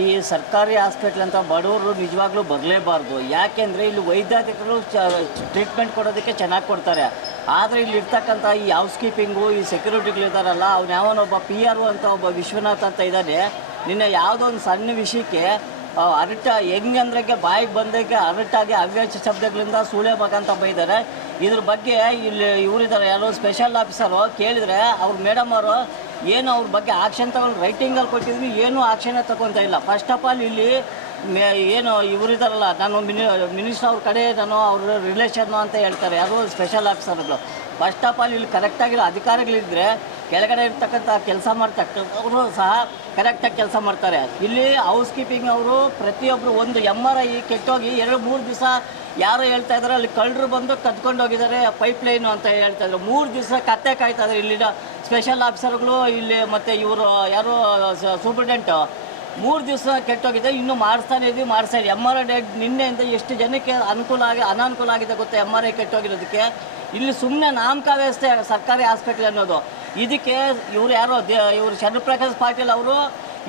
ಈ ಸರ್ಕಾರಿ ಹಾಸ್ಪಿಟ್ಲ್ ಅಂತ ಬಡವರು ನಿಜವಾಗ್ಲೂ ಬರಲೇಬಾರ್ದು. ಯಾಕೆಂದರೆ ಇಲ್ಲಿ ವೈದ್ಯಾಧಿಕಾರಿಗಳು ಟ್ರೀಟ್ಮೆಂಟ್ ಕೊಡೋದಕ್ಕೆ ಚೆನ್ನಾಗಿ ಕೊಡ್ತಾರೆ. ಆದರೆ ಇಲ್ಲಿ ಇರ್ತಕ್ಕಂಥ ಈ ಹೌಸ್ ಕೀಪಿಂಗು, ಈ ಸೆಕ್ಯೂರಿಟಿಗಳಿದಾರಲ್ಲ, ಅವ್ನು ಯಾವನೊಬ್ಬ PR ಅಂತ ಒಬ್ಬ ವಿಶ್ವನಾಥ್ ಅಂತ ಇದ್ದಾನೆ. ನಿನ್ನೆ ಯಾವುದೋ ಒಂದು ಸಣ್ಣ ವಿಷಯಕ್ಕೆ ಅರಟ ಹೆಂಗಂದ್ರಿಗೆ ಬಾಯಿಗೆ ಬಂದಕ್ಕೆ ಅರಟಾಗಿ ಅವ್ಯಾಚ ಶಬ್ದಗಳಿಂದ ಸೂಳೆ ಮಗ ಅಂತ ಬೈದ್ದಾರೆ. ಇದ್ರ ಬಗ್ಗೆ ಇಲ್ಲಿ ಇವರಿದ್ದಾರೆ, ಯಾರೋ ಸ್ಪೆಷಲ್ ಆಫೀಸರು ಕೇಳಿದರೆ ಅವ್ರು ಮೇಡಮ್ ಅವರು ಏನು ಅವ್ರ ಬಗ್ಗೆ ಆಕ್ಷನ್ ತಗೊಂಡು ರೈಟಿಂಗಲ್ಲಿ ಕೊಟ್ಟಿದ್ವಿ, ಏನೂ ಆಕ್ಷನ್ ತಗೊತಾ ಇಲ್ಲ. ಫಸ್ಟ್ ಆಫ್ ಆಲ್ ಇಲ್ಲಿ ಏನು ಇವರಿದಾರಲ್ಲ, ನಾನು ಮಿನಿಸ್ಟರ್ ಅವ್ರ ಕಡೆ ನಾನು ಅವ್ರ ರಿಲೇಷನ್ನು ಅಂತ ಹೇಳ್ತಾರೆ ಯಾರು ಸ್ಪೆಷಲ್ ಆಫೀಸರ್ಗಳು. ಫಸ್ಟ್ ಆಫ್ ಆಲ್ ಇಲ್ಲಿ ಕರೆಕ್ಟಾಗಿರೋ ಅಧಿಕಾರಿಗಳಿದ್ದರೆ ಕೆಳಗಡೆ ಇರ್ತಕ್ಕಂಥ ಕೆಲಸ ಮಾಡ್ತಕ್ಕವರು ಸಹ ಕರೆಕ್ಟಾಗಿ ಕೆಲಸ ಮಾಡ್ತಾರೆ. ಇಲ್ಲಿ ಹೌಸ್ ಕೀಪಿಂಗ್ ಅವರು ಪ್ರತಿಯೊಬ್ಬರು ಒಂದು MRI ಕೆಟ್ಟೋಗಿ 2-3 ದಿವಸ ಯಾರೋ ಹೇಳ್ತಾ ಇದ್ದಾರೆ, ಅಲ್ಲಿ ಕಳ್ಳರು ಬಂದು ಕದ್ಕೊಂಡು ಹೋಗಿದ್ದಾರೆ ಪೈಪ್ಲೈನು ಅಂತ ಹೇಳ್ತಾಯಿದ್ರು. 3 ದಿವಸ ಕತ್ತೆ ಕಾಯ್ತಾಯಿದ್ದಾರೆ ಇಲ್ಲಿನ ಸ್ಪೆಷಲ್ ಆಫೀಸರ್ಗಳು ಇಲ್ಲಿ. ಮತ್ತು ಇವರು ಯಾರು ಸೂಪ್ರಿಡೆಂಟು 3 ದಿವಸ ಕೆಟ್ಟೋಗಿದೆ, ಇನ್ನೂ ಮಾಡಿಸ್ತಾನೆ ಇದ್ದೀವಿ ಮಾಡಿಸ್ತಾ ಇದ್ದೀವಿ. MRI ಡೇಟ್ ನಿನ್ನೆಯಿಂದ ಎಷ್ಟು ಜನಕ್ಕೆ ಅನಾನುಕೂಲ ಆಗಿದೆ ಗೊತ್ತಾ MRI ಕೆಟ್ಟೋಗಿರೋದಕ್ಕೆ. ಇಲ್ಲಿ ಸುಮ್ಮನೆ ನಾಮಕಾವ್ಯವಸ್ಥೆ ಸರ್ಕಾರಿ ಹಾಸ್ಪಿಟ್ಲ್ ಅನ್ನೋದು. ಇದಕ್ಕೆ ಇವರು ಯಾರೋ ಇವರು ಚಂದ್ರಪ್ರಕಾಶ್ ಪಾಟೀಲ್ ಅವರು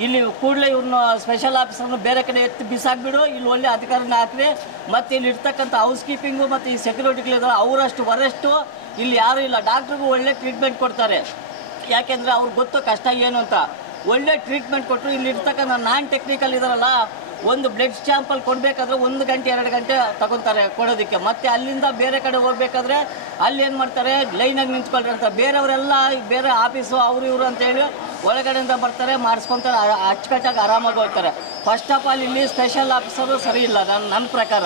ಇಲ್ಲಿ ಕೂಡಲೇ ಇವ್ರನ್ನ ಸ್ಪೆಷಲ್ ಆಫೀಸರ್ನ ಬೇರೆ ಕಡೆ ಎತ್ತಿ ಬಿಸಾಕ್ಬಿಡು, ಇಲ್ಲಿ ಒಳ್ಳೆ ಅಧಿಕಾರಿನ ಹಾಕ್ರಿ. ಮತ್ತು ಇಲ್ಲಿ ಇರ್ತಕ್ಕಂಥ ಹೌಸ್ ಕೀಪಿಂಗು ಮತ್ತು ಈ ಸೆಕ್ಯೂರಿಟಿಗಳಿದ್ದಾರೆ ಅವರಷ್ಟು ವರೆಷ್ಟು ಇಲ್ಲಿ ಯಾರೂ ಇಲ್ಲ. ಡಾಕ್ಟ್ರಿಗೂ ಒಳ್ಳೆ ಟ್ರೀಟ್ಮೆಂಟ್ ಕೊಡ್ತಾರೆ, ಯಾಕೆಂದರೆ ಅವ್ರಿಗೆ ಗೊತ್ತು ಕಷ್ಟ ಏನು ಅಂತ. ಒಳ್ಳೆ ಟ್ರೀಟ್ಮೆಂಟ್ ಕೊಟ್ಟರು. ಇಲ್ಲಿ ಇರ್ತಕ್ಕಂಥ ನಾನ್ ಟೆಕ್ನಿಕಲ್ ಇದಾರಲ್ಲ, ಒಂದು ಬ್ಲಡ್ ಸ್ಯಾಂಪಲ್ ಕೊಡಬೇಕಾದ್ರೆ 1 ಗಂಟೆ 2 ಗಂಟೆ ತಗೊತಾರೆ ಕೊಡೋದಕ್ಕೆ. ಮತ್ತು ಅಲ್ಲಿಂದ ಬೇರೆ ಕಡೆ ಹೋಗ್ಬೇಕಾದ್ರೆ ಅಲ್ಲಿ ಏನು ಮಾಡ್ತಾರೆ, ಲೈನಾಗಿ ನಿಂತ್ಕೊಳ್ರಿ ಅಂತ. ಬೇರೆಯವರೆಲ್ಲ ಬೇರೆ ಆಫೀಸು ಅವರು ಇವರು ಅಂತೇಳಿ ಒಳಗಡೆಯಿಂದ ಬರ್ತಾರೆ, ಮಾಡಿಸ್ಕೊತಾರೆ, ಅಚ್ಚುಕಟ್ಟಾಗಿ ಆರಾಮಾಗಿ ಹೋಗ್ತಾರೆ. ಫಸ್ಟ್ ಆಫ್ ಆಲ್ ಇಲ್ಲಿ ಸ್ಪೆಷಲ್ ಆಫೀಸರು ಸರಿ ಇಲ್ಲ ನನ್ನ ಪ್ರಕಾರ.